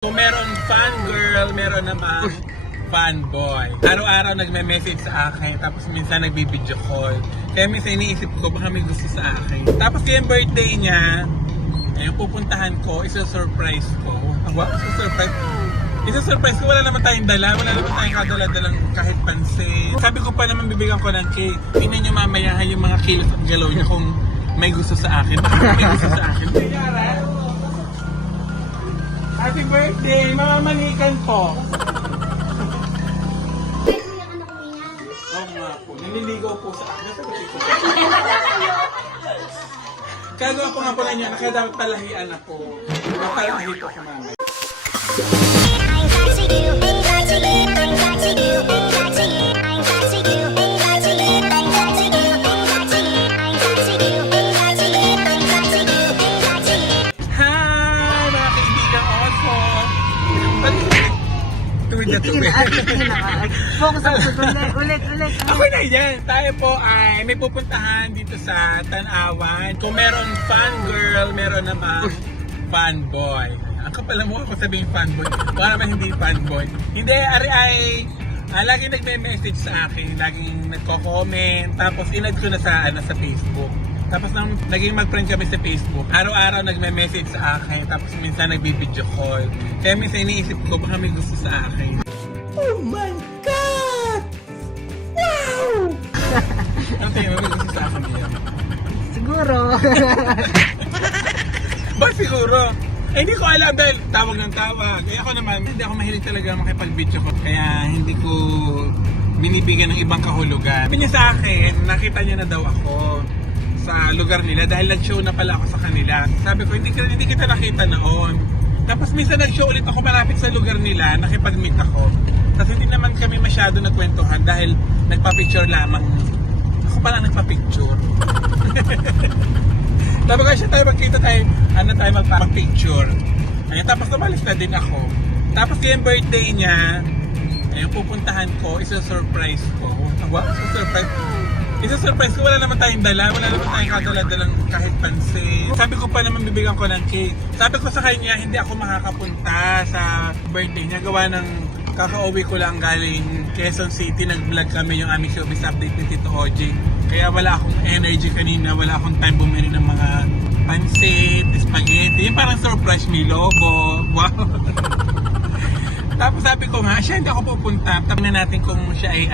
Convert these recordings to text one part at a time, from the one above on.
Kung meron fan girl, meron naman fanboy. Araw-araw nagme-message sa akin, tapos minsan nagbibideo call. Kaya minsan iniisip ko, baka may gusto sa akin. Tapos yung birthday niya, yung pupuntahan ko, isa-surprise ko. Wow, isa-surprise. Isa-surprise ko, wala naman tayong dala, wala naman tayong kadala-dalang kahit pansin. Sabi ko pa naman bibigyan ko ng cake. Tingnan niyo mamaya yung mga kilos at galaw niya kung may gusto sa akin. Baka may gusto sa akin. Happy birthday! Mamamanikan po! Oo nga po. Naliligaw po sa akin. Kagawa ko nga po na niya, kaya dapat palahian ako. Mapalahi po ako mamaya. Focus ako ulit. Ako na yan. Tayo po ay may pupuntahan dito sa Tanawan. Kung meron fan girl, meron naman fanboy. Ang kapala mo ako sabihin fanboy. Baka naman hindi fanboy. Hindi, ay laging nagme-message sa akin. Laging nagko-comment. Tapos inad ko na sa Facebook. Tapos nang naging mag-friend kami sa Facebook, araw-araw nagme-message sa akin, tapos minsan nagbibideo call. Kaya minsan iniisip ko, baka may gusto sa akin. Oh my God! Wow! Ano tayo, may gusto sa akin niya? Siguro. Ba siguro? Hindi ko alam dahil tawag ng tawag. Kaya ako naman, hindi ako mahilig talaga makipag-video call. Kaya hindi ko binibigyan ng ibang kahulugan. Sabi niya sa akin, nakita niya na daw ako sa lugar nila dahil nag-show na pala ako sa kanila. Sabi ko, hindi kita nakita noon. Tapos minsan nag-show ulit ako malapit sa lugar nila, nakipag-meet ako. Kasi hindi naman kami masyado nagkwentuhan dahil nagpa-picture lamang. Ako pala nagpa-picture. Sabi ko, siya tayo magkita tayo, tayo magpa-picture. Ayun, tapos tumalis na din ako. Tapos yung birthday niya, yung pupuntahan ko, isa-surprise ko. Wow, isa-surprise. Isa-surprise ko, wala naman tayong dala, wala naman tayong kadala-dalang kahit pansin. Sabi ko pa naman bibigyan ko ng cake. Sabi ko sa kanya, hindi ako makakapunta sa birthday niya. Gawa ng kakauwi ko lang galing Quezon City. Nag-vlog kami yung aming showbiz update ni Tito Ojing. Kaya wala akong energy kanina, wala akong time bumili ng mga pansit, spaghetti. Yung parang surprise me logo. Wow! Tapos sabi ko nga, siya hindi ako pupunta. Tingnan natin kung siya ay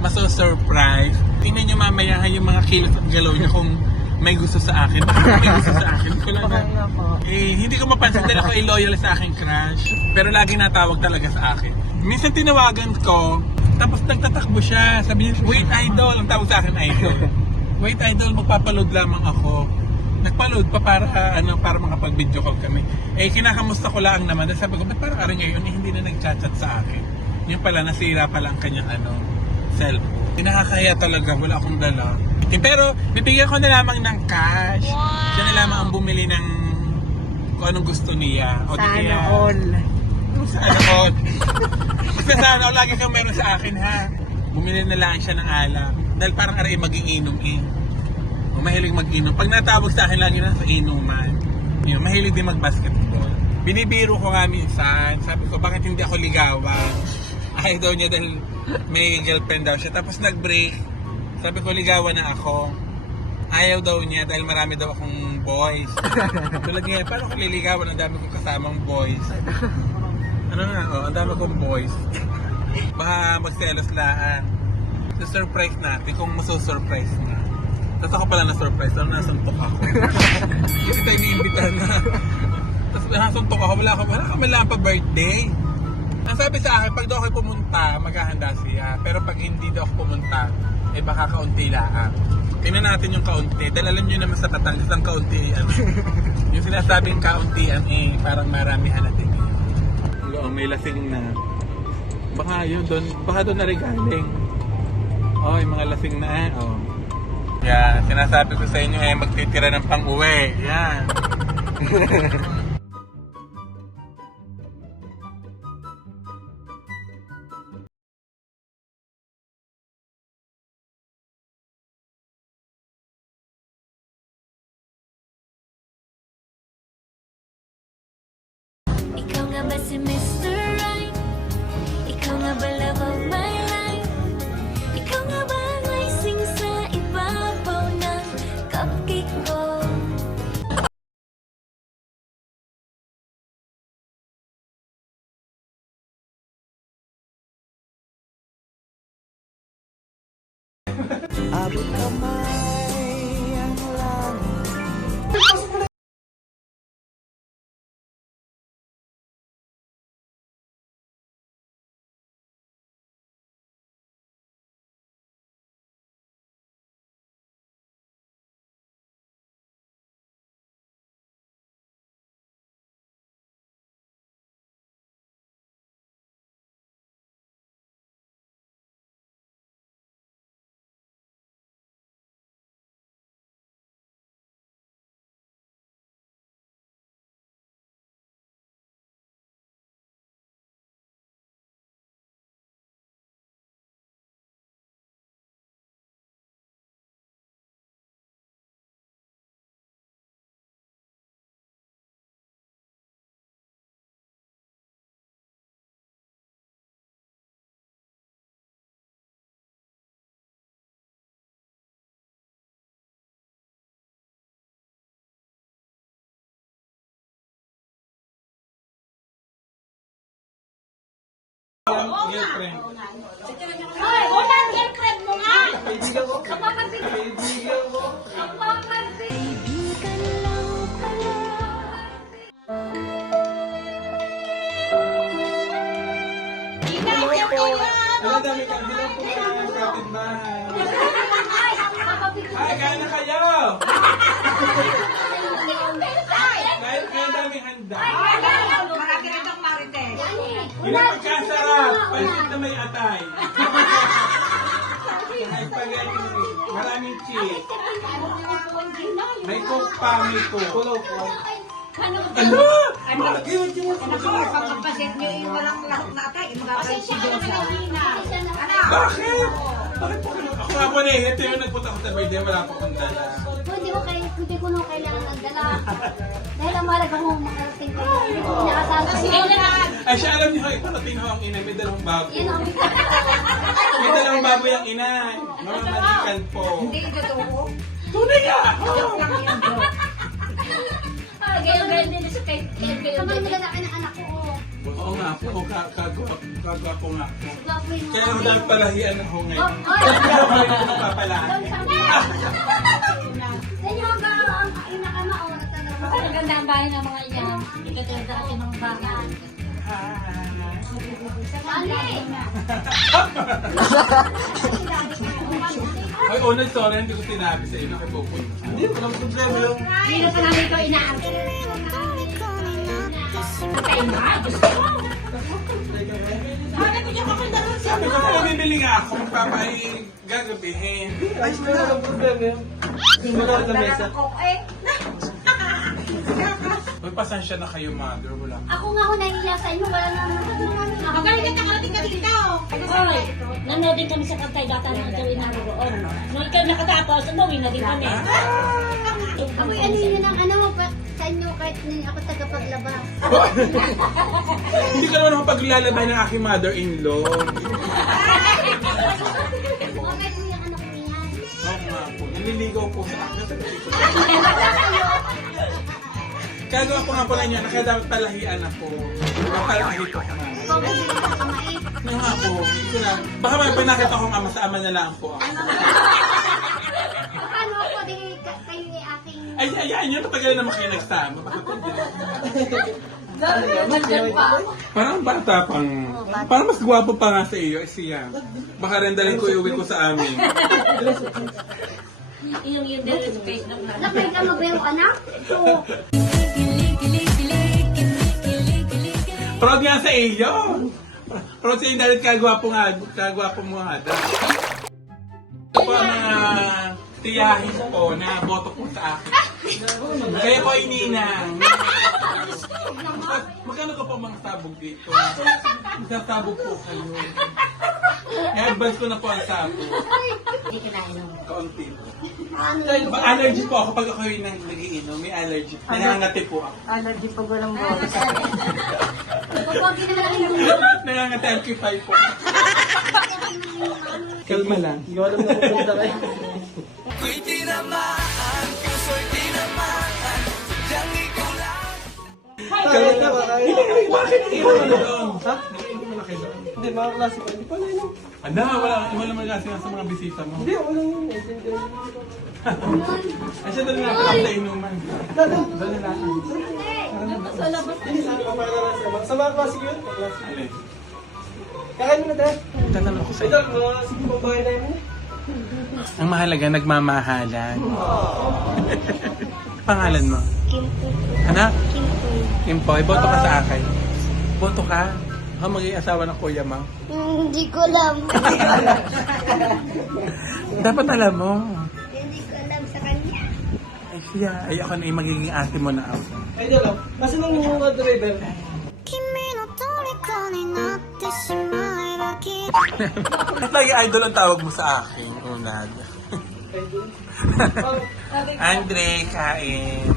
maso-surprise. Tingnan niyo mamaya yung mga kilos at galaw niya kung may gusto sa akin. Baka may gusto sa akin. Hindi ko lang hindi ko mapansin dahil ako loyal sa aking crush. Pero lagi natawag talaga sa akin. Minsan tinawagan ko, tapos nagtatakbo siya. Sabi niya, wait idol. Ang tawag sa akin idol. Wait idol, magpapaload lamang ako. Nagpa-load pa para makapag-video call kami. Kinakamusta ko lang naman. Dahil sabi ko, ba't parang ngayon hindi na nag-chat-chat sa akin? Yung pala, nasira pala ang kanyang cellphone. Nakakaya talaga, wala akong dala. Pero bibigyan ko na lamang ng cash. Wow. Siya na lamang ang bumili ng kung anong gusto niya. O Sana all. Sana all. Basta sana all, lagi kang meron sa akin ha. Bumili na lang siya ng alak. Dahil parang aray mag-iinom O mahilig mag-inom. Pag natawag sa akin, lagi na sa inuman. Yun, mahilig din mag-basketball. Binibiro ko nga minsan. Sabi ko, bakit hindi ako ligawan? Ayaw daw niya dahil may girlfriend daw siya. Tapos nag-break. Sabi ko, ligawan na ako. Ayaw daw niya dahil marami daw akong boys. Tulad nga, paano ko liligawan? Ang dami kong kasamang boys. Ano nga, ang dami kong boys. Baka magselos laan. Surprise natin kung maso-surprise na. Tapos ako pala na-surprise. Tapos nasuntok ako. Kasi tayo niimbitahan na. Tapos nasuntok ako. Wala kami lang pa birthday. Ang sabi sa akin, pag daw ako pumunta, maghahanda siya. Pero pag hindi daw ako pumunta, baka kaunti lang. Tingnan natin yung kaunti. Dahil alam nyo naman sa Batangas ang kaunti. Yung sinasabing kauntian parang maramihan natin. May lasing na. Baka yun doon, baka doon narigaling. Yung mga lasing na Yan, sinasabi ko sa inyo magtitira ng pang-uwi. Yan. Ikaw nga nga ba si Mr. Right? Ikaw nga ba love of my life? Ikaw nga ba ang icing sa ibabaw ng cupcake ko? Abot kamay ang langit. Girlfriend. Hoy, unang girlfriend mo nga! Kapapagpig... Kaibigan lang pala. Hello, dami ka. Hello po mga kapitbahay. Hi, kain na kayo! Kain dami handa. Hindi pagkasarap. Pansit na may atay. May spaghetti. Maraming cheese. May coke pa, may coke. Kulo po. Ano? Bakit? Pagpapasit nyo yung walang lahok na atay, magkakalit si Dosa. Bakit? Bakit po kayo? Ako nga po na ito yung nagpunta ko sa birthday, wala po akong dala. Hindi ko nung kailangan magdala. Dahil ang mahalaga mo makarating ko. Hindi ko nakasama. Ay, siya alam niyo, iparating ho ang ina, may dalawang baboy. Yan ang May dalawang baboy ang ina. Mamamalikan po. Hindi ito totoo. Tunay ka! Joke lang yan, joke. Ganyan din sa kay Kamay mo lalaki ng anak ko. Oo nga po, kagwa ko nga po. Gwapo yung Kaya ako dahil palahian ako ngayon. Ay! Pero ako rin ako papalahan. Ganyan ang inakama o nagtanong. Maganda ang bahay ng mga iyan. Hindi ka talaga dati ng bahay. Ay, Onay, sorry, hindi ko sinabi sa iyo na kay Bukod. Hindi, walang problema lang. Hindi na pa namin ito inaantay. Sabi ko pala bibili nga ako, papay gagabihin. Ay, wala lang problema yun. Wala lang lamesa. May pasensya na kayo, mother. Wala. Ako nga ako nahihiya sa inyo. Wala naman. Magaling ka nakarating ka dito. Oy, nanood din kami sa Kantay Data ng ito inaroon. Nung ikaw nakatapos, umuwi na din kami. Ako ano yun ang ano mo pa sa inyo kahit hindi ako tagapaglabas. Hindi ka naman ako paglalabay ng aking mother-in-law. Bakit mo yung anak ko yan? Oo nga po. Naliligaw po sa akin. Kagawa ko nga pala niya, na kaya dapat palahian ako. Papalahi ko ka. Ikaw kasi yung kamait. Ano nga po, ito na. Baka may pinakita akong ama sa ama na lang po ako. Paano ako di kayo ni aking... Ay, ayaan nyo, matagal naman kayo nagsama. Bakit hindi? Parang bata pang... Parang mas gwapo pa nga sa iyo, siya. Baka rin dalhin ko iuwi ko sa amin. Yung din sa face ng Nakay ka mo ba yung anak? Proud nga sa iyo. Proud sa iyo dahil kagwapo mo nga. Ito po ang mga tiyahin po na boto po sa akin. Kaya po ay ninang. Magkano ka po mga sabog dito? Magkasabog po kayo. I-advance ko na po ang sabog. Hindi ka nainom. Kaunti po. Allergy po ako pag ako yung nagiinom. May allergy. Nangangati po ako. Allergy pag walang bola. Kapag naman ang inuman. Nangangatemplify po. Kalma lang. Hindi ko alam na pupunta kayo. Kaya na ba kayo? Bakit hindi mo na doon? Ha? Hindi, mga klase pa. Hindi pa lang yun. Anda, wala naman kasi sa mga bisita mo. Hindi, wala yun. Hindi. Ay, siya doon nga pala sa inuman. Doon na lang. Hindi, sa mga klase yun. Klase. Alin? Kakain mo na tayo. Tatanong ako sa'yo. Idol, sige mo bahay na yun. Ang mahalaga, nagmamahalan. Pangalan mo? Anak? Kimpoy, boto ka sa akin. Boto ka? Baka magiging asawa ng kuya mo. Hindi ko alam. Dapat alam mo. Hindi ko alam sa kanya. Ay siya, ay ako na yung magiging ate mo na ako. Idol, kasi nung mga driver, 君の虜になってしまえばきっと At lagi idol ang tawag mo sa akin, Unad. Andre, kain.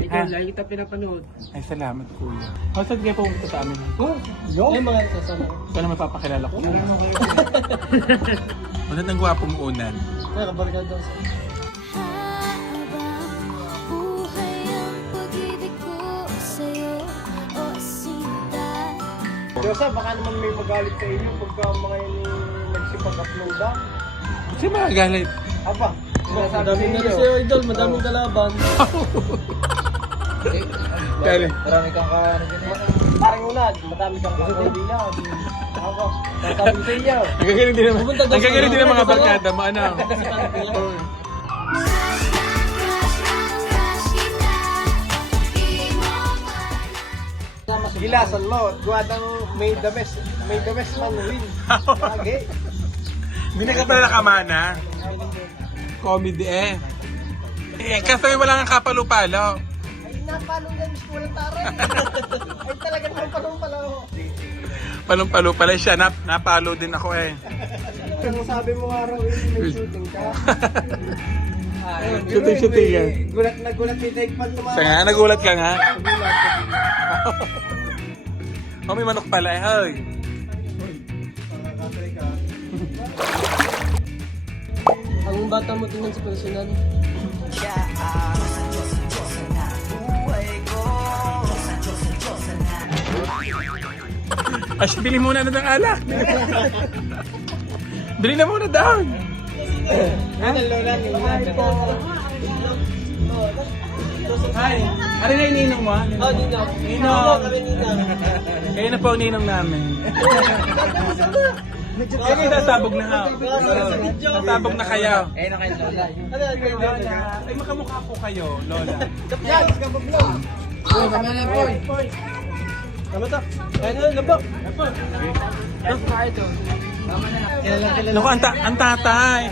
idol, lagi kita pinapanood. Ay, salamat kuya. O, saan kayo pumunta sa amin? Yo? Ay, mga kasama. Ikaw na mapapakilala ko. Unad ng gwapo mo, Unad. Kaya kabarkad daw sa... Habang buhay ang pag-ibig ko sa'yo, o sinta. Joseph, baka naman may magalit sa inyo pagka mga yun nagsipag-upload ba? Kasi magagalit. Aba, madaming na sa'yo, idol, madaming kalaban. Kaya, Marami kang parang unad, madami kang kaibigan. Ako, sasabi sa iyo. ang gagaling din ng mga barkada mo, ano? Gilasan mo, gawa ng may the best man win. Lagi. Hindi na ka pala nakamana. Comedy eh. Kasi wala kang kapalo-palo. Ay, napalong yan, miss ko walang taray. Ay, talagang napalong pala ako. Palong-palo pala siya. Napalo din ako eh. Ano sabi mo araw, may shooting ka? Shooting yan. Gulat na gulat ni Dave Pan tumama. Sa nga, nagulat ka nga. Oh, may manok pala eh. Hoy. Ang bata mo tingnan sa personal. Ash, bili muna na ng alak. Bili na muna down. Ano lola ni Hi. Ano na yung ninong mo? Oh, Ninong. Ninong. Kami Ninong. Kayo na po ang ninong namin. Kayo kayo sasabog na ha. Sasabog na kayo. Ano kayo lola? Ay, makamukha po kayo, Lola. Yes, kapablog. Tama to. Ayun, labok. Tapos na ito. Naku, ang tatay.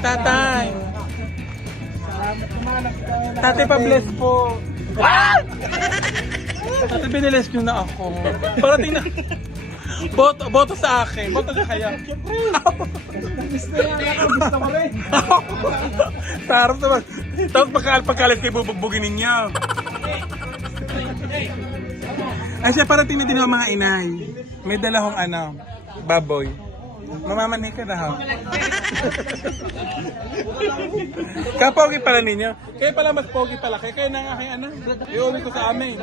Tatay, pa-bless po. Tatay, biniles nyo na ako. Parating na. Boto sa akin. Boto na kaya. Gusto ko rin. Sarap naman. Tapos pagkalis kayo bubugbugin ninyo. Ay siya, parating na din ang mga inay. May dala hong baboy. Mamamanhi ka na ha. Kapogi pala ninyo. Kaya pala mas pogi pala. Kaya na nga kayo iuwi ko sa amin.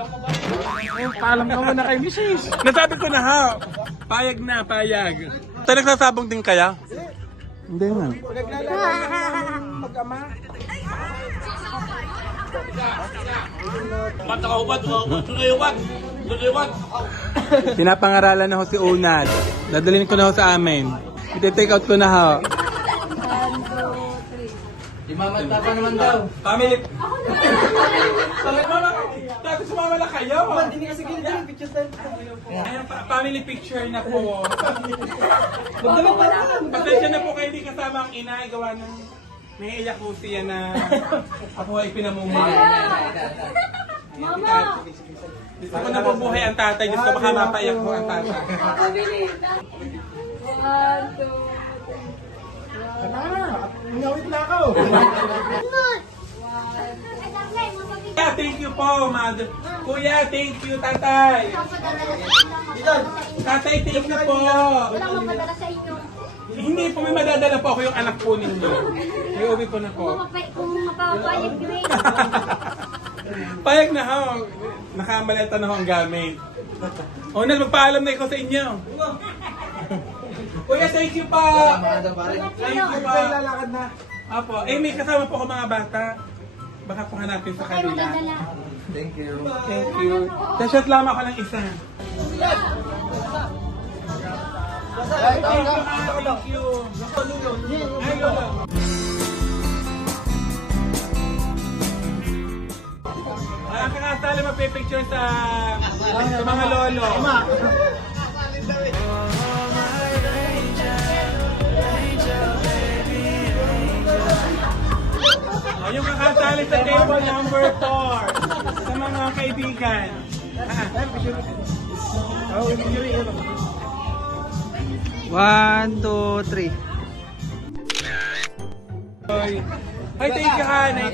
Paalam ka muna kay Mrs. Nasabi ko na ha. Payag na, payag. Tayo nagsasabong din kaya? Hindi nga. Mag-ama. Pinapangaralan na ho si Unad. Dadalhin ko na ho sa amin. Iti-take out ko na ho. Imamanta pa naman daw. Family. Dati sumama na kayo. Hindi kasi ganito yung pictures tayo. Ayun, family picture na po. Magdamit pa na. Pasensya na po kayo hindi kasama ang ina. Gawa ng naiiyak po siya na ako ay pinamumuhay. Mama! Ako na po buhay ang tatay. Diyos ko baka mapaiyak po ang tatay. 1, 2, Ngawit na ako. Kuya, thank you po, mother. Kuya, thank you, tatay. Tatay, thank you po. Wala mapadala sa inyo. Hindi po, may madadala po ako yung anak po ninyo. Iuwi ko na po. Kung mapapayag grade. Payag na ho. Nakamaleta na ho ang gamit. O, magpaalam na ikaw sa inyo. Kuya, thank you po. Thank you po. Lalakad na. Apo, may kasama po ako mga bata. Baka po hanapin sa Kayo kanila. magdadala. Thank you. Thank you. Shot lang ako ng isa. Thank you. Ayun. Ang kakasali magpipicture sa mga lolo. O, yung kakasali sa table number 4 sa mga kaibigan. One, two, three. Ay, thank you, Hanay.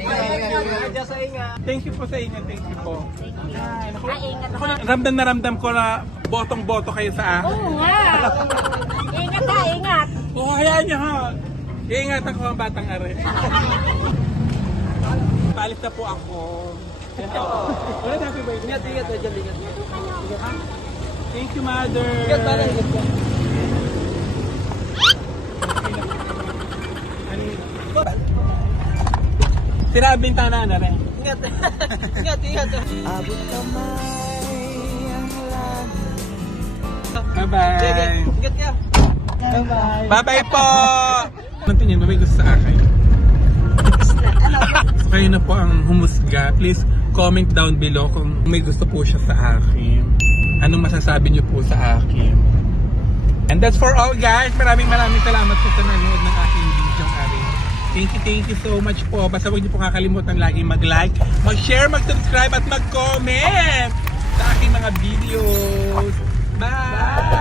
Adjust sa inga. Thank you po sa inyo. Thank you po. Ingat Ako, ramdam na ramdam ko na botong-boto kayo sa akin. Oo nga. Ingat ka, ingat. Oo, hayaan niyo ha. Iingatan ko ang batang are. Paalis na po ako. Wala na, happy birthday. Ingat, ingat. Adjust, ingat. Thank you, mother. Ingat pala, ingat ka. Sira ang bintana na rin. Ingat. Ingat, ingat. Bye-bye. Ingat ka. Bye-bye. Bye-bye po! Anong tingin mo? May gusto sa akin? Kayo na po ang humusga. Please comment down below kung may gusto po siya sa akin. Anong masasabi niyo po sa akin? And that's for all, guys. Maraming salamat po sa nanonood ng aking video, Ari. Thank you so much po. Basta huwag niyo po kakalimutan lagi mag-like, mag-share, mag-subscribe at mag-comment sa aking mga videos. Bye!